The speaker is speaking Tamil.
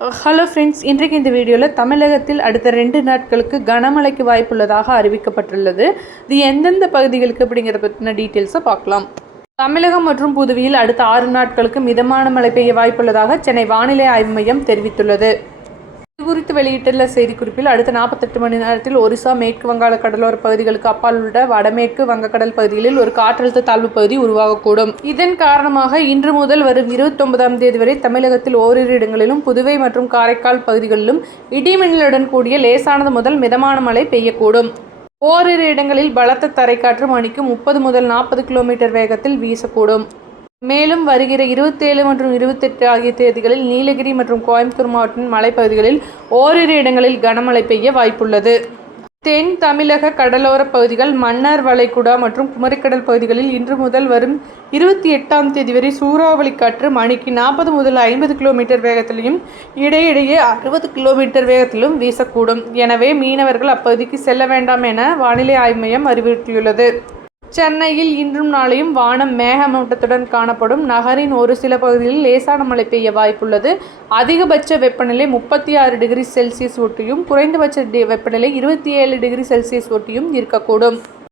ஹலோ ஃப்ரெண்ட்ஸ் இன்றைக்கு இந்த வீடியோவில் தமிழகத்தில் அடுத்த ரெண்டு நாட்களுக்கு கனமழைக்கு வாய்ப்புள்ளதாக அறிவிக்கப்பட்டுள்ளது. இது எந்தெந்த பகுதிகளுக்கு அப்படிங்கிறத பற்றின டீட்டெயில்ஸை பார்க்கலாம். தமிழகம் மற்றும் புதுவையில் அடுத்த ஆறு நாட்களுக்கு மிதமான மழை பெய்ய வாய்ப்புள்ளதாக சென்னை வானிலை ஆய்வு மையம் தெரிவித்துள்ளது. குறித்து வெளியிட்டுள்ள செய்திக்குறிப்பில் அடுத்த நாற்பத்தெட்டு மணி நேரத்தில் ஒரிசா மேற்கு வங்காள கடலோர பகுதிகளுக்கு அப்பால் உள்ள வடமேற்கு வங்கக்கடல் பகுதிகளில் ஒரு காற்றழுத்த தாழ்வு பகுதி உருவாகக்கூடும். இதன் காரணமாக இன்று முதல் வரும் இருபத்தொன்பதாம் தேதி வரை தமிழகத்தில் ஓரிரு இடங்களிலும் புதுவை மற்றும் காரைக்கால் பகுதிகளிலும் இடிமின்னலுடன் கூடிய லேசானது முதல் மிதமான மழை பெய்யக்கூடும். ஓரிரு இடங்களில் பலத்த தரைக்காற்று மணிக்கு முப்பது முதல் நாற்பது கிலோமீட்டர் வேகத்தில் வீசக்கூடும். மேலும் வருகிற இருபத்தேழு மற்றும் இருபத்தெட்டு ஆகிய தேதிகளில் நீலகிரி மற்றும் கோயம்புத்தூர் மாவட்டத்தின் மலைப்பகுதிகளில் ஓரிரு இடங்களில் கனமழை பெய்ய வாய்ப்புள்ளது. தென் தமிழக கடலோர பகுதிகள் மன்னார் வளைகுடா மற்றும் குமரிக்கடல் பகுதிகளில் இன்று முதல் வரும் இருபத்தி எட்டாம் தேதி வரை சூறாவளி காற்று மணிக்கு நாற்பது முதல் ஐம்பது கிலோமீட்டர் வேகத்திலும் இடையிடையே அறுபது கிலோமீட்டர் வேகத்திலும் வீசக்கூடும். எனவே மீனவர்கள் அப்பகுதிக்கு செல்ல வேண்டாம் என வானிலை ஆய்வு மையம் அறிவுறுத்தியுள்ளது. சென்னையில் இன்றும் நாளையும் வானம் மேகமூட்டத்துடன் காணப்படும். நகரின் ஒரு சில பகுதிகளில் லேசான மழை பெய்ய வாய்ப்புள்ளது. அதிகபட்ச வெப்பநிலை முப்பத்தி ஆறு டிகிரி செல்சியஸ் ஒட்டியும் குறைந்தபட்ச டி- வெப்பநிலை இருபத்தி ஏழு டிகிரி செல்சியஸ் ஒட்டியும் இருக்கக்கூடும்.